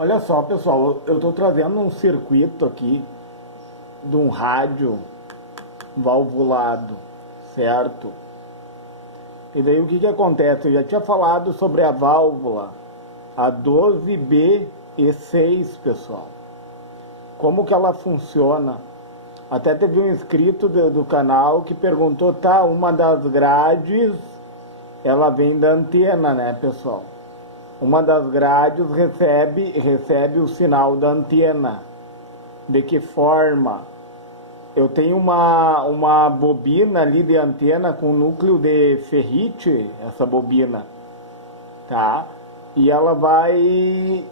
Olha só, pessoal, eu estou trazendo um circuito aqui de um rádio valvulado, certo? E daí o que acontece? Eu já tinha falado sobre a válvula, a 12B-E6, pessoal. Como que ela funciona? Até teve um inscrito do canal que perguntou, tá, uma das grades, ela vem da antena, né, pessoal? Uma das grades recebe o sinal da antena. De que forma? Eu tenho uma bobina ali de antena com núcleo de ferrite, essa bobina, tá? E ela vai,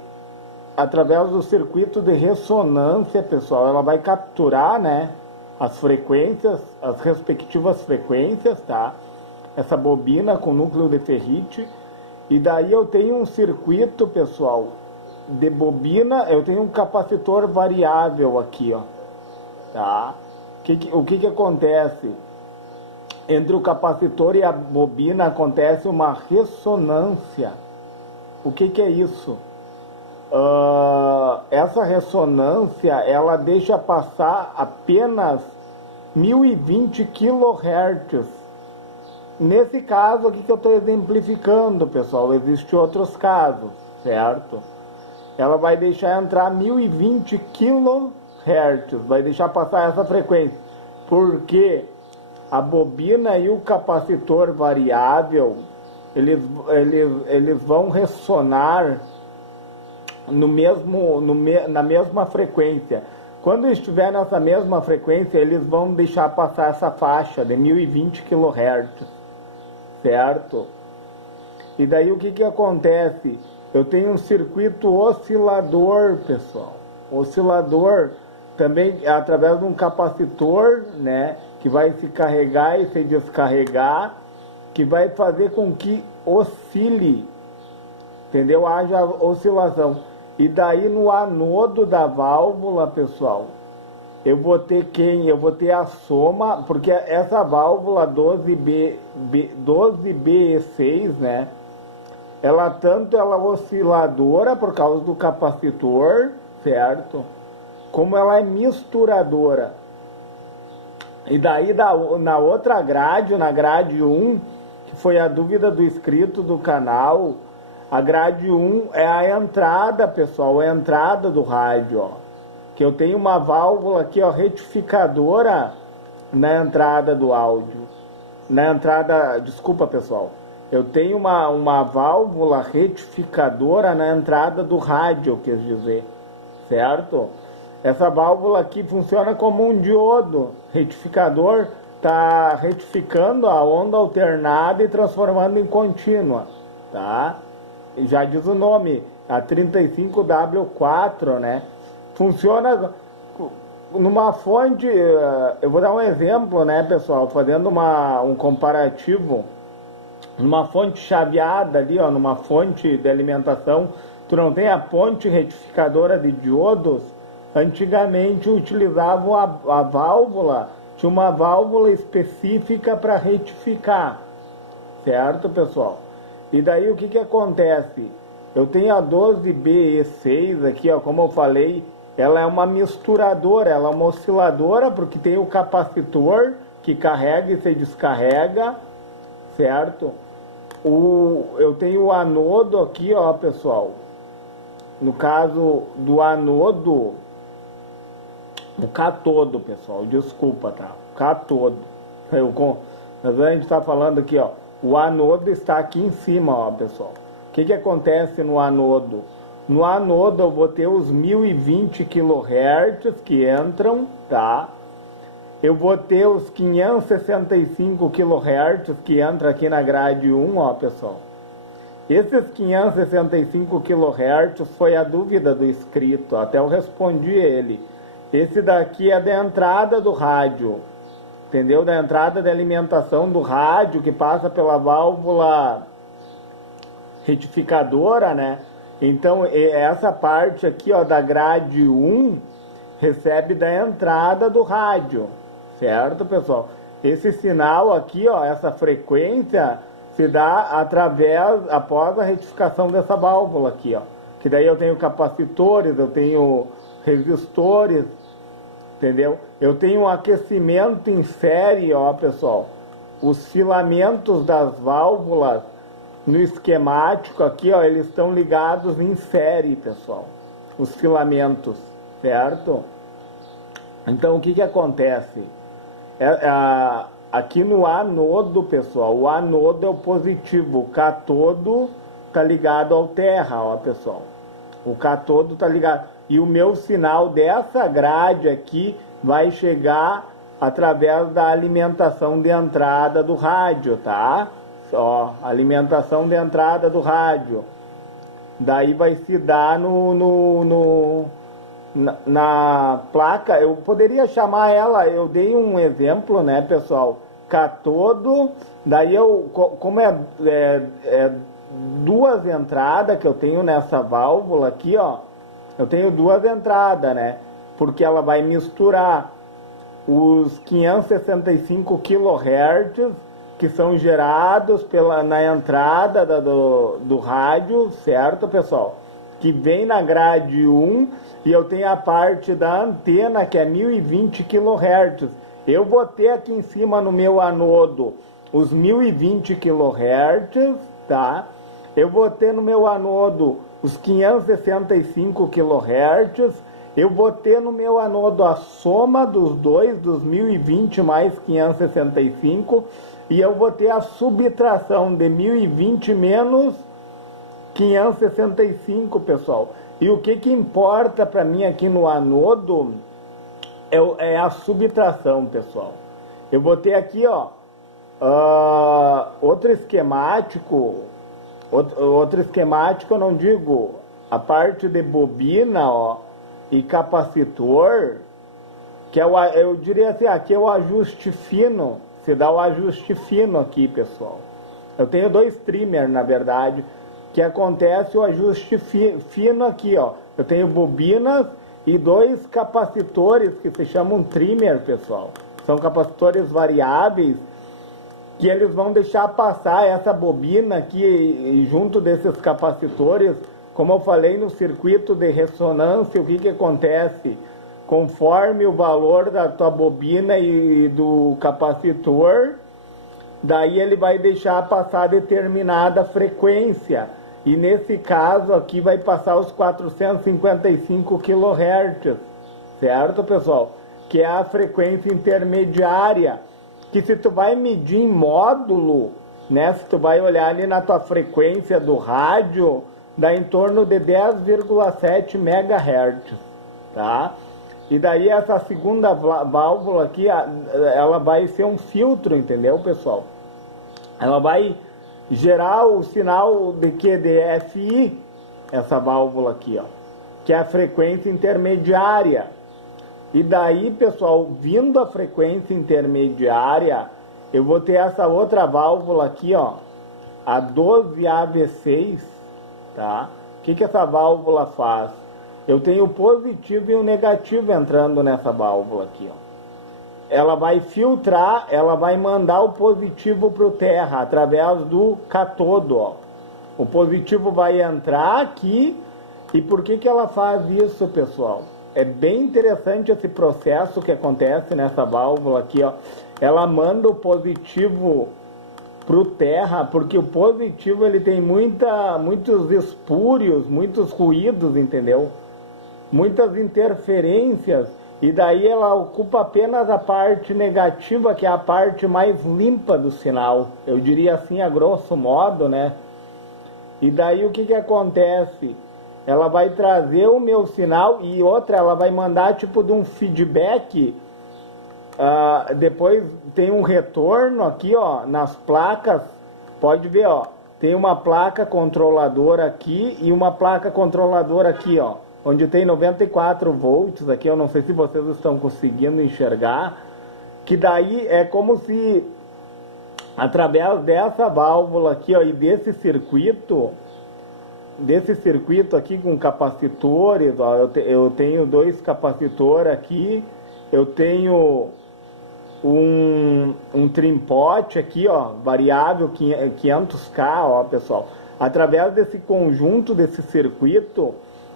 através do circuito de ressonância, pessoal, ela vai capturar, né, as frequências, as respectivas frequências, tá? Essa bobina com núcleo de ferrite. E daí eu tenho um circuito, pessoal, de bobina, eu tenho um capacitor variável aqui, ó, tá? O que acontece? Entre o capacitor e a bobina acontece uma ressonância. O que é isso? Essa ressonância, ela deixa passar apenas 1020 kHz. Nesse caso aqui que eu estou exemplificando, pessoal, existem outros casos, certo? Ela vai deixar entrar 1020 kHz, vai deixar passar essa frequência, porque a bobina e o capacitor variável, eles vão ressonar na mesma frequência. Quando estiver nessa mesma frequência, eles vão deixar passar essa faixa de 1020 kHz. Certo? E daí o que acontece? Eu tenho um circuito oscilador, pessoal. Oscilador também através de um capacitor, né, que vai se carregar e se descarregar, que vai fazer com que oscile, entendeu? Haja oscilação. E daí no anodo da válvula, pessoal, eu vou ter quem? Eu vou ter a soma, porque essa válvula 12BE6, né? Ela é osciladora por causa do capacitor, certo? Como ela é misturadora. E daí na outra grade, na grade 1, que foi a dúvida do inscrito do canal, a grade 1 é a entrada, pessoal, a entrada do rádio, ó. Que eu tenho uma válvula aqui, ó, retificadora na entrada do áudio. Na entrada, desculpa, pessoal. Eu tenho uma válvula retificadora na entrada do rádio, quer dizer, certo? Essa válvula aqui funciona como um diodo retificador, tá retificando a onda alternada e transformando em contínua, tá? E já diz o nome, a 35W4, né? Funciona numa fonte, eu vou dar um exemplo, né, pessoal, fazendo um comparativo, numa fonte chaveada ali, ó, numa fonte de alimentação, tu não tem a ponte retificadora de diodos, antigamente utilizavam a válvula, tinha uma válvula específica para retificar, certo, pessoal? E daí o que acontece? Eu tenho a 12BE6 aqui, ó, como eu falei, ela é uma misturadora, ela é uma osciladora, porque tem o capacitor que carrega e se descarrega, certo? Eu tenho o anodo aqui, ó, pessoal. No caso do anodo, o catodo, pessoal, desculpa, tá? Catodo. Mas a gente está falando aqui, ó, o anodo está aqui em cima, ó, pessoal. O que acontece no anodo? No anodo eu vou ter os 1020 kHz que entram, tá? Eu vou ter os 565 kHz que entram aqui na grade 1, ó, pessoal. Esses 565 kHz foi a dúvida do inscrito, até eu respondi ele. Esse daqui é da entrada do rádio, entendeu? Da entrada de alimentação do rádio que passa pela válvula retificadora, né? Então, essa parte aqui, ó, da grade 1, recebe da entrada do rádio, certo, pessoal? Esse sinal aqui, ó, essa frequência, se dá após a retificação dessa válvula aqui, ó, que daí eu tenho capacitores, eu tenho resistores, entendeu? Eu tenho um aquecimento em série, ó, pessoal. Os filamentos das válvulas no esquemático aqui, ó, eles estão ligados em série, pessoal. Os filamentos, certo? Então, o que acontece? Aqui no anodo, pessoal, o anodo é o positivo, o catodo tá ligado ao terra, ó, pessoal. O catodo tá ligado. E o meu sinal dessa grade aqui vai chegar através da alimentação de entrada do rádio, tá? Ó, alimentação de entrada do rádio. Daí vai se dar na placa. Eu poderia chamar ela, eu dei um exemplo, né, pessoal? Catodo, daí como é duas entradas que eu tenho nessa válvula aqui, ó. Eu tenho duas entradas, né? Porque ela vai misturar os 565 kHz que são gerados na entrada do rádio, certo, pessoal? Que vem na grade 1, e eu tenho a parte da antena que é 1020 kHz. Eu vou ter aqui em cima no meu anodo os 1020 kHz, tá? Eu vou ter no meu anodo os 565 kHz. Eu vou ter no meu anodo a soma dos dois, dos 1020 mais 565, e eu vou ter a subtração de 1020 menos 565, pessoal. E o que importa para mim aqui no anodo é a subtração, pessoal. Eu vou ter aqui, ó, outro esquemático, eu não digo, a parte de bobina, ó, e capacitor, que eu diria assim, aqui é o ajuste fino, se dá o ajuste fino aqui, pessoal. Eu tenho dois trimmer, na verdade, que acontece o ajuste fino aqui, ó. Eu tenho bobinas e dois capacitores que se chamam trimmer, pessoal. São capacitores variáveis que eles vão deixar passar essa bobina aqui junto desses capacitores. Como eu falei no circuito de ressonância, o que acontece? Conforme o valor da tua bobina e do capacitor, daí ele vai deixar passar determinada frequência. E nesse caso aqui vai passar os 455 kHz, certo, pessoal? Que é a frequência intermediária, que se tu vai medir em módulo, né? Se tu vai olhar ali na tua frequência do rádio, dá em torno de 10,7 MHz, tá? E daí essa segunda válvula aqui, ela vai ser um filtro, entendeu, pessoal? Ela vai gerar o sinal de QDFI, essa válvula aqui, ó, que é a frequência intermediária. E daí, pessoal, vindo a frequência intermediária, eu vou ter essa outra válvula aqui, ó, a 12AV6, tá? O que essa válvula faz? Eu tenho o positivo e o negativo entrando nessa válvula aqui, ó. Ela vai filtrar, ela vai mandar o positivo para o terra através do catodo, ó. O positivo vai entrar aqui. E por que ela faz isso, pessoal? É bem interessante esse processo que acontece nessa válvula aqui, ó. Ela manda o positivo para o terra, porque o positivo ele tem muitos espúrios, muitos ruídos, entendeu? Muitas interferências. E daí ela ocupa apenas a parte negativa, que é a parte mais limpa do sinal. Eu diria assim, a grosso modo, né? E daí o que acontece? Ela vai trazer o meu sinal e outra, ela vai mandar tipo de um feedback. Depois tem um retorno aqui, ó, nas placas. Pode ver, ó. Tem uma placa controladora aqui e uma placa controladora aqui, ó, onde tem 94 volts aqui, eu não sei se vocês estão conseguindo enxergar, que daí é como se, através dessa válvula aqui, ó, e desse circuito aqui com capacitores, ó, eu tenho dois capacitores aqui, eu tenho um trimpote aqui, ó, variável 500K, ó, pessoal. Através desse conjunto, desse circuito,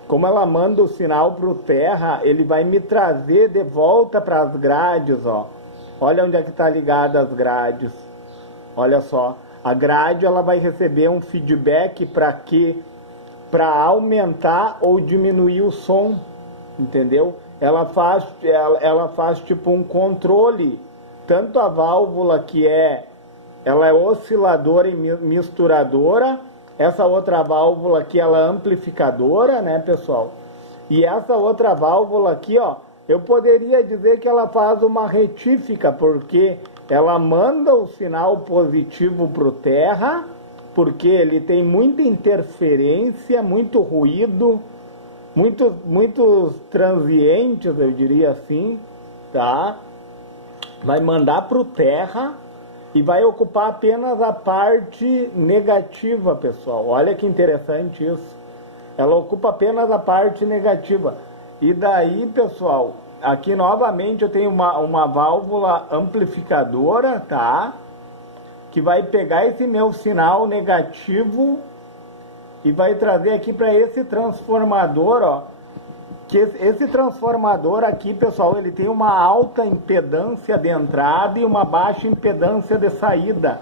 como ela manda o sinal para o terra, ele vai me trazer de volta para as grades, ó. Olha onde é que está ligada as grades. Olha só, a grade ela vai receber um feedback para quê? Para aumentar ou diminuir o som, entendeu? Ela faz tipo um controle, tanto a válvula que ela é osciladora e misturadora, essa outra válvula aqui ela é amplificadora, né, pessoal? E essa outra válvula aqui, ó, eu poderia dizer que ela faz uma retífica, porque ela manda o sinal positivo para o terra, porque ele tem muita interferência, muito ruído, muitos transientes, eu diria assim, tá? Vai mandar para o terra e vai ocupar apenas a parte negativa, pessoal. Olha que interessante isso. Ela ocupa apenas a parte negativa. E daí, pessoal, aqui novamente eu tenho uma válvula amplificadora, tá? Que vai pegar esse meu sinal negativo e vai trazer aqui para esse transformador, ó. Que esse transformador aqui, pessoal, ele tem uma alta impedância de entrada e uma baixa impedância de saída.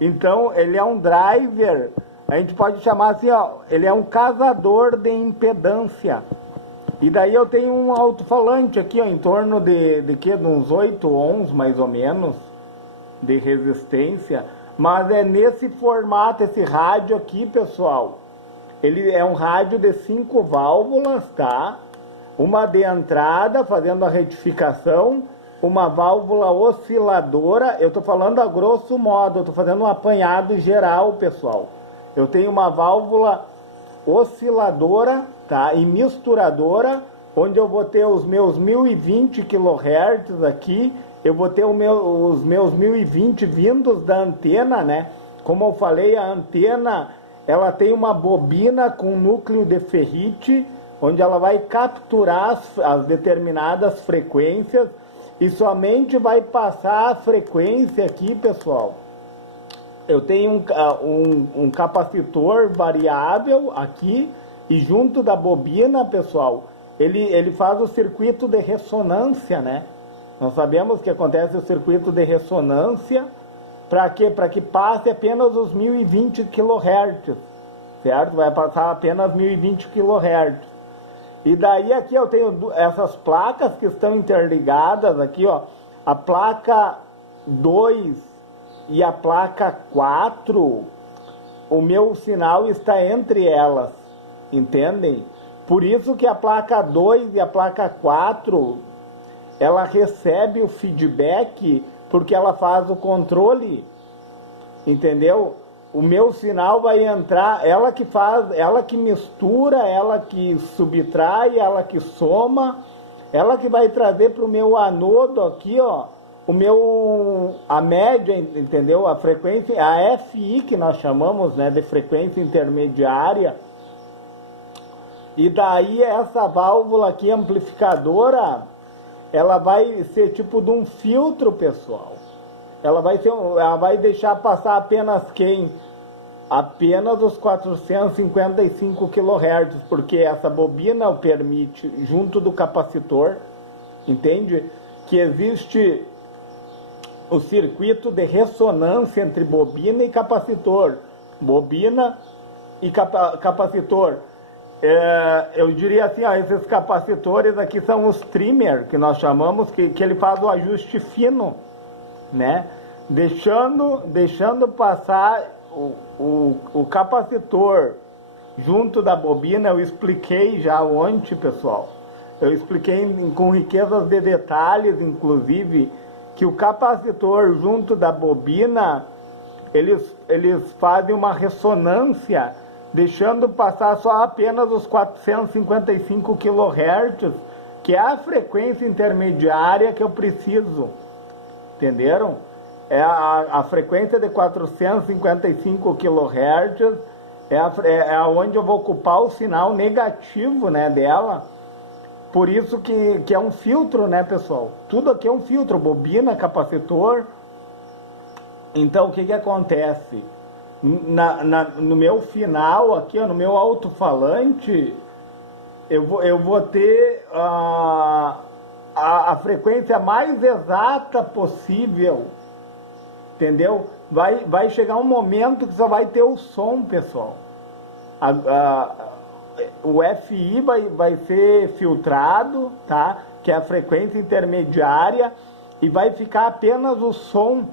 Então, ele é um driver, a gente pode chamar assim, ó, ele é um casador de impedância. E daí eu tenho um alto-falante aqui, ó, em torno de uns 8 ohms, mais ou menos, de resistência. Mas é nesse formato, esse rádio aqui, pessoal, ele é um rádio de 5 válvulas, tá? Uma de entrada, fazendo a retificação, uma válvula osciladora, eu estou falando a grosso modo, eu estou fazendo um apanhado geral, pessoal. Eu tenho uma válvula osciladora, tá? E misturadora, onde eu vou ter os meus 1020 kHz aqui, eu vou ter os meus 1020 vindos da antena, né? Como eu falei, a antena, ela tem uma bobina com núcleo de ferrite, onde ela vai capturar as determinadas frequências e somente vai passar a frequência aqui, pessoal. Eu tenho um capacitor variável aqui e junto da bobina, pessoal, ele faz o circuito de ressonância, né? Nós sabemos que acontece o circuito de ressonância para quê? Para que passe apenas os 1020 kHz, certo? Vai passar apenas 1020 kHz. E daí aqui eu tenho essas placas que estão interligadas aqui, ó. A placa 2 e a placa 4, o meu sinal está entre elas, entendem? Por isso que a placa 2 e a placa 4, ela recebe o feedback porque ela faz o controle, entendeu? O meu sinal vai entrar, ela que faz, ela que mistura, ela que subtrai, ela que soma, ela que vai trazer para o meu anodo aqui, ó, a média, entendeu? A frequência, a FI que nós chamamos, né, de frequência intermediária. E daí essa válvula aqui amplificadora, ela vai ser tipo de um filtro, pessoal. Ela vai deixar passar apenas quem? Apenas os 455 kHz, porque essa bobina permite, junto do capacitor, entende? Que existe o circuito de ressonância entre bobina e capacitor. Bobina e capacitor. Eu diria assim, ó, esses capacitores aqui são os trimmer, que nós chamamos, que ele faz o ajuste fino, né? Deixando passar o capacitor junto da bobina. Eu expliquei já ontem, pessoal. Eu expliquei com riquezas de detalhes, inclusive, que o capacitor junto da bobina, eles fazem uma ressonância, deixando passar só apenas os 455 kHz, que é a frequência intermediária que eu preciso. Entenderam? É a frequência de 455 kHz, é onde eu vou ocupar o sinal negativo, né, dela. Por isso que é um filtro, né, pessoal? Tudo aqui é um filtro, bobina, capacitor. Então, o que acontece? no meu final aqui, ó, no meu alto-falante, eu vou ter a frequência mais exata possível, entendeu? Vai chegar um momento que só vai ter o som, pessoal. O FI vai ser filtrado, tá? Que é a frequência intermediária, e vai ficar apenas o som,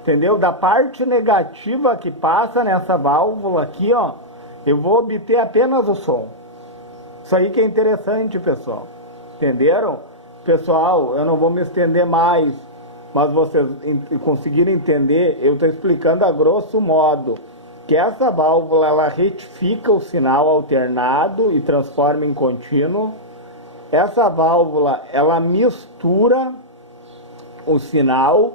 entendeu? Da parte negativa que passa nessa válvula aqui, ó, eu vou obter apenas o som. Isso aí que é interessante, pessoal. Entenderam? Pessoal, eu não vou me estender mais, mas vocês conseguiram entender, eu estou explicando a grosso modo que essa válvula, ela retifica o sinal alternado e transforma em contínuo. Essa válvula, ela mistura o sinal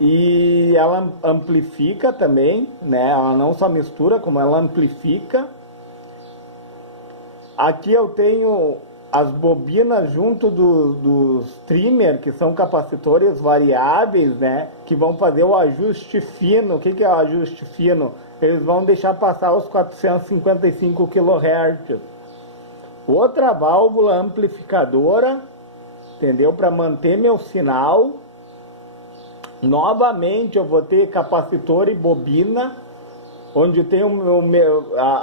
e ela amplifica também, né? Ela não só mistura, como ela amplifica. Aqui eu tenho as bobinas junto dos trimmer, que são capacitores variáveis, né? Que vão fazer o ajuste fino. O que é o ajuste fino? Eles vão deixar passar os 455 kHz. Outra válvula amplificadora, entendeu? Para manter meu sinal. Novamente eu vou ter capacitor e bobina, onde tem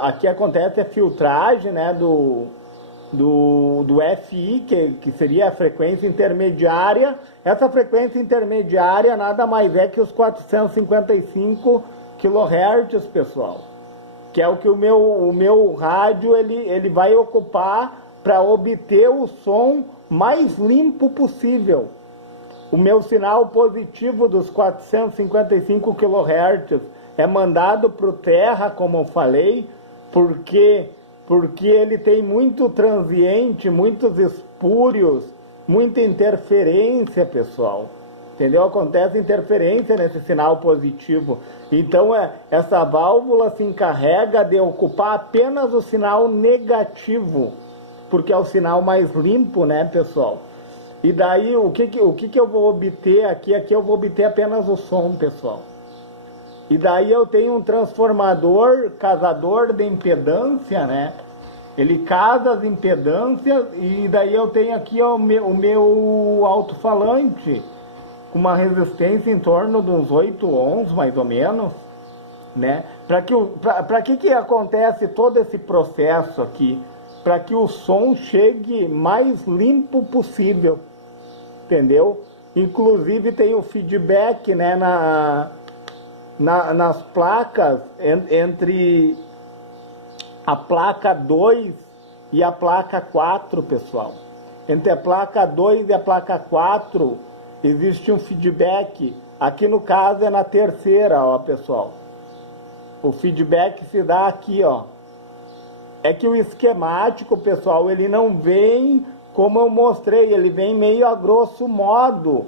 aqui acontece a filtragem, né, do FI, que seria a frequência intermediária. Essa frequência intermediária nada mais é que os 455 kHz, pessoal, que é o que o meu rádio ele vai ocupar para obter o som mais limpo possível. O meu sinal positivo dos 455 kHz é mandado para o terra, como eu falei, porque ele tem muito transiente, muitos espúrios, muita interferência, pessoal. Entendeu? Acontece interferência nesse sinal positivo. Então, essa válvula se encarrega de ocupar apenas o sinal negativo, porque é o sinal mais limpo, né, pessoal? E daí, o que eu vou obter aqui? Aqui eu vou obter apenas o som, pessoal. E daí eu tenho um transformador, casador de impedância, né? Ele casa as impedâncias, e daí eu tenho aqui ó, o meu alto-falante, com uma resistência em torno de uns 8 ohms, mais ou menos, né? Para que acontece todo esse processo aqui? Para que o som chegue mais limpo possível, entendeu? Inclusive tem o feedback, né, nas placas, entre a placa 2 e a placa 4, pessoal. Entre a placa 2 e a placa 4 existe um feedback. Aqui no caso é na terceira, ó, pessoal. O feedback se dá aqui, ó. É que o esquemático, pessoal, ele não vem como eu mostrei, ele vem meio a grosso modo.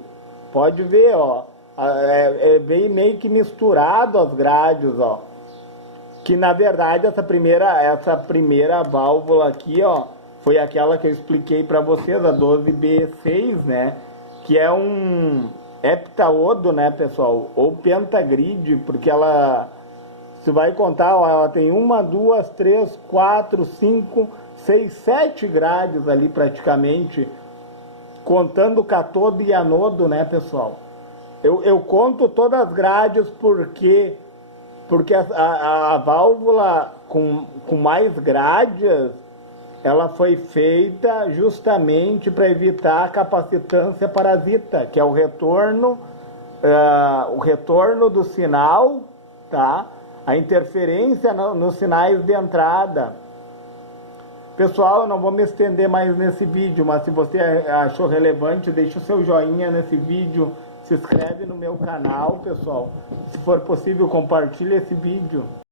Pode ver, ó. Vem meio que misturado as grades, ó. Que na verdade essa primeira válvula aqui, ó, foi aquela que eu expliquei para vocês, a 12B6, né? Que é um heptaodo, né, pessoal? Ou pentagrid, porque ela, você vai contar, ó, ela tem 1, 2, 3, 4, 5, 6, 7 grades ali praticamente, contando cátodo e anodo, né, pessoal? Eu conto todas as grades porque a válvula com mais grades, ela foi feita justamente para evitar a capacitância parasita, que é o retorno do sinal, tá? A interferência nos sinais de entrada. Pessoal, eu não vou me estender mais nesse vídeo, mas se você achou relevante, deixa o seu joinha nesse vídeo, se inscreve no meu canal, pessoal. Se for possível, compartilhe esse vídeo.